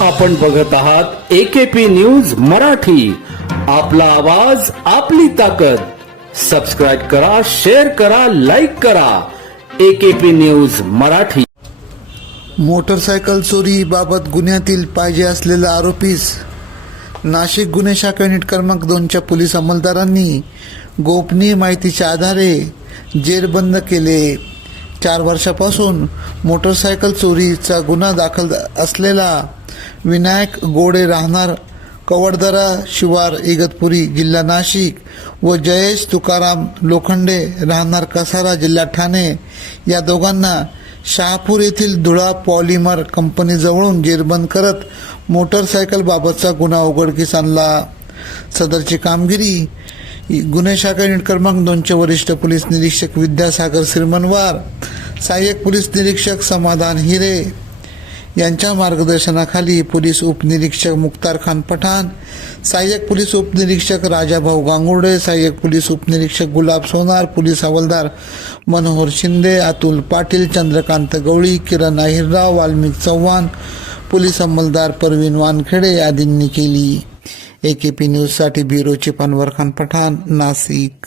आपण बघत आहात एकेपी न्यूज मराठी. आपला आवाज आपली ताकद. सबस्क्राईब करा शेअर करा लाईक करा. AKP news Marathi. मोटरसायकल चोरीबाबत गुन्ह्यातील पाहिजे असलेला आरोपीस नाशिक गुन्हे शाखा युनिट क्रमांक दोनच्या पोलीस अंमलदारांनी गोपनीय माहितीच्या आधारे जेरबंद केले. चार वर्षापासून मोटरसायकल चोरीचा गुन्हा दाखल असलेला विनायक गोडे राहणार कवडदरा शिवार इगतपुरी जिल्हा नाशिक व जयेश तुकाराम लोखंडे राहणार कसारा जिल्हा ठाणे या दोघांना शहापूर येथील धुळा पॉलिमर कंपनीजवळून जेरबंद करत मोटरसायकलबाबतचा गुन्हा उघडकीस आणला. सदरची कामगिरी गुन्हे शाखा क्रमांक दोनचे वरिष्ठ पोलीस निरीक्षक विद्यासागर श्रीमनवार सहाय्यक पोलीस निरीक्षक समाधान हिरे यांच्या मार्गदर्शनाखाली पोलीस उपनिरीक्षक मुक्तार खान पठाण सहाय्यक पोलीस उपनिरीक्षक राजाभाऊ गांगुर्डे सहाय्यक पोलीस उपनिरीक्षक गुलाब सोनार पोलीस हवालदार मनोहर शिंदे अतुल पाटील चंद्रकांत गवळी किरण अहिरराव वाल्मिक चव्हाण पोलीस अंमलदार परवीन वानखेडे आदींनी केली. ए के पी न्यूजसाठी ब्युरो पानवर खान पठाण नाशिक.